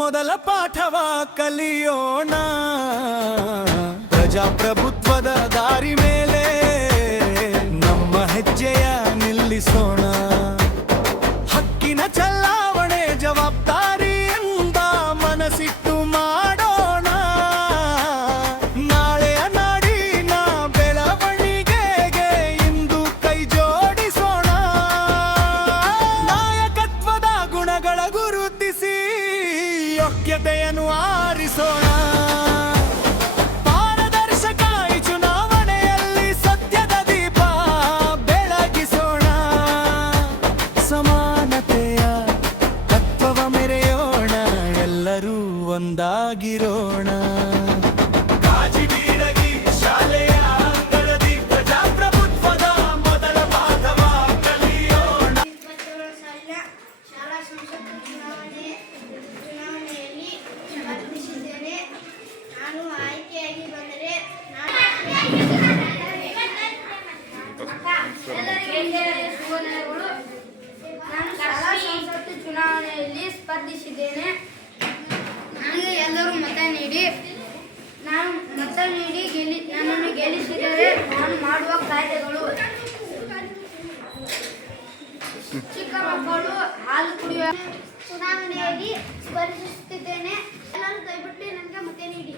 ಮೊದಲ ಪಾಠವ ಕಲಿಯೋಣ. ಪ್ರಜಾಪ್ರಭುತ್ವದ ದಾರಿ ಮೇಲೆ ನಮ್ಮ ಹೆಜ್ಜೆಯ ನಿಲ್ಲಿಸೋಣ. ಹಕ್ಕಿನ ಚಲಾವಣೆ ಜವಾಬ್ದಾರಿಯಿಂದ ಮನಸ್ಸಿಟ್ಟು ಮಾಡೋಣ. ನಾಳೆಯ ನಾಡಿನ ಬೆಳವಣಿಗೆಗೆ ಇಂದು ಕೈ ಜೋಡಿಸೋಣ. ನಾಯಕತ್ವದ ಗುಣಗಳ ಗುರುತಿಸಿ ಯೋಗ್ಯತೆಯನ್ನು ಆರಿಸೋಣ. ಪಾರದರ್ಶಕ ಈ ಚುನಾವಣೆಯಲ್ಲಿ ಸತ್ಯದ ದೀಪ ಬೆಳಗಿಸೋಣ. ಸಮಾನತೆಯ ತತ್ವವ ಮೆರೆಯೋಣ, ಎಲ್ಲರೂ ಒಂದಾಗಿರೋಣ. ಕಾಜಿಬೀಳಗಿ ಶಾಲೆಯ ಅಂಗಳದಿ ಪ್ರಜಾಪ್ರಭುತ್ವದ ಮೊದಲ ಪಾಠವ ಕಲಿಯೋಣ. ಶಾಲಾ ಸಂಸತ್ತು ಚುನಾವಣೆಯಲ್ಲಿ ಸ್ಪರ್ಧಿಸಿದ್ದೇನೆ. ನಾನು ಆಯ್ಕೆಯಾಗಿ ಬಂದರೆ ಶುಭೋದಯಗಳು. ನಾನು ಶಾಲಾ ಸಂಸತ್ತು ಚುನಾವಣೆಯಲ್ಲಿ ಸ್ಪರ್ಧಿಸಿದ್ದೇನೆ. ನನಗೆ ಎಲ್ಲರೂ ಮತ ನೀಡಿ ನನ್ನನ್ನು ಗೆಲ್ಲಿಸಿದರೆ ನಾನು ಮಾಡುವ ಕಾರ್ಯಗಳು: ಚಿಕ್ಕ ಮಕ್ಕಳು ಹಾಲು ಕುಡಿಯುವ ಚುನಾವಣೆಯಲ್ಲಿ ಸ್ಪರ್ಧಿಸುತ್ತಿದ್ದೇನೆ. ಎಲ್ಲರೂ ದಯವಿಟ್ಟು ನನಗೆ ಮತ ನೀಡಿ.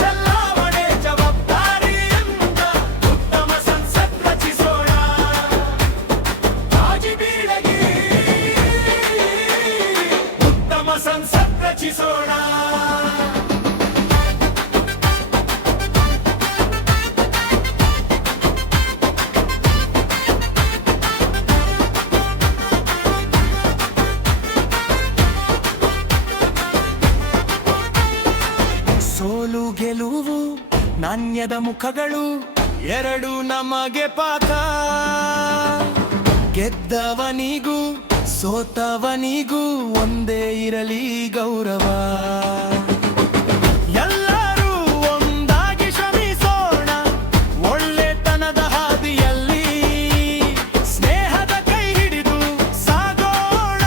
ಚಲಾವಣೆ ಜವಾಬ್ದಾರಿಯಿಂದ ಉತ್ತಮ ಸಂಸತ್ ರಚಿಸೋಣ. ಕಾಜಿಬೀಳಗಿ ಉತ್ತಮ ಸಂಸತ್ ರಚಿಸೋಣ. ಸೋಲು ಗೆಲುವು ನಾಣ್ಯದ ಮುಖಗಳು ಎರಡು ನಮಗೆ ಪಾಠ. ಗೆದ್ದವನಿಗೂ ಸೋತವನಿಗೂ ಒಂದೇ ಇರಲಿ ಗೌರವ. ಎಲ್ಲರೂ ಒಂದಾಗಿ ಶ್ರಮಿಸೋಣ, ಒಳ್ಳೆತನದ ಹಾದಿಯಲ್ಲಿ ಸ್ನೇಹದ ಕೈ ಹಿಡಿದು ಸಾಗೋಣ.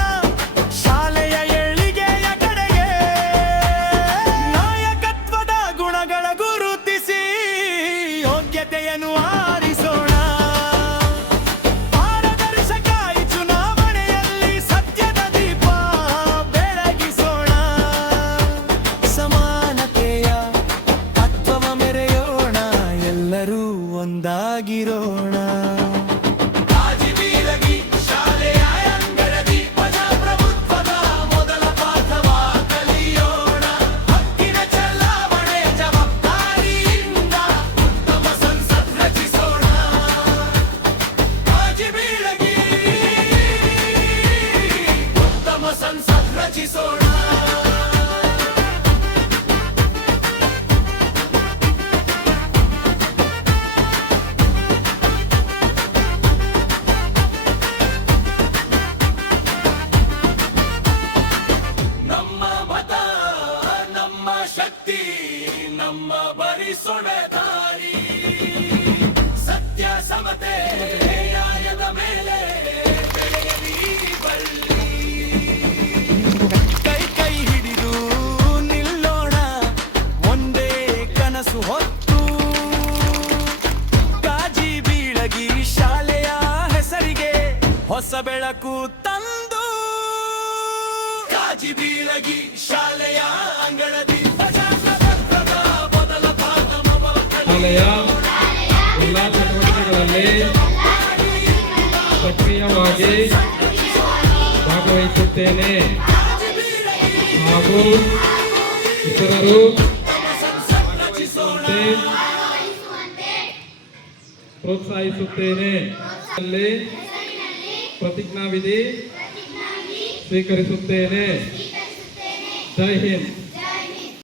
ಶಾಲೆಯ ಏಳಿಗೆಯ ಕಡೆಗೆ ನಾಯಕತ್ವದ ಗುಣಗಳ ಗುರುತಿಸಿ ಯೋಗ್ಯತೆಯನ್ನು ಆರಿಸೋಣ. ಪಾರದರ್ಶಕ ಈ ಚುನಾವಣೆಯಲ್ಲಿ ಸತ್ಯದ ದೀಪ ಬೆಳಗಿಸೋಣ. ಸಮಾನತೆಯ ತತ್ವವ ಮೆರೆಯೋಣ, ಎಲ್ಲರೂ ಒಂದಾಗಿರೋಣ. ಕಾಜಿಬೀಳಗಿ ಶಾಲೆಯ ಅಂಗಳದಿ ಪ್ರಜಾಪ್ರಭುತ್ವದ ಮೊದಲ ಪಾಠವ ಕಲಿಯೋಣ. ಹಕ್ಕಿನ ಚಲಾವಣೆ ಜವಾಬ್ದಾರಿಯಿಂದ ಉತ್ತಮ ಸಂಸತ್ ರಚಿಸೋಣ. ಕಾಜಿಬೀಳಗಿ ಉತ್ತಮ ಸಂಸತ್ ರಚಿಸೋಣ. ನಮ್ಮ ಮತ ನಮ್ಮ ಶಕ್ತಿ, ನಮ್ಮ ಬರಿಸೊಡ ದಾರಿ. ಸತ್ಯ ಸಮತೆ ನ್ಯಾಯದ ಮೇಲೆ ಬೆಳೆಯಲಿ ಬಳ್ಳಿ. ಕೈ ಕೈ ಹಿಡಿದು ನಿಲ್ಲೋಣ, ಒಂದೇ ಕನಸು ಹೊತ್ತು. ಕಾಜಿಬೀಳಗಿ ಶಾಲೆಯ ಹೆಸರಿಗೆ ಹೊಸ ಬೆಳಕು ತಂದು. ಕಾಜಿಬೀಳಗಿ ಶಾಲೆಯ ಅಂಗಳದಿ ಪ್ರಜಾಪ್ರಭುತ್ವದ ಮೊದಲ ಪಾಠವ ಶಾಲೆಯ ಎಲ್ಲ ಚಟುವಟಿಕೆಗಳಲ್ಲಿ ಸಕ್ರಿಯವಾಗಿ ಭಾಗವಹಿಸುತ್ತೇನೆ ಹಾಗೂ ಇತರರು ಭಾಗವಹಿಸುವಂತೆ ಪ್ರೋತ್ಸಾಹಿಸುತ್ತೇನೆ. ಅಲ್ಲಿ ಪ್ರತಿಜ್ಞಾವಿಧಿ ಸ್ವೀಕರಿಸುತ್ತೇನೆ. ಜೈ ಹಿಂದ್.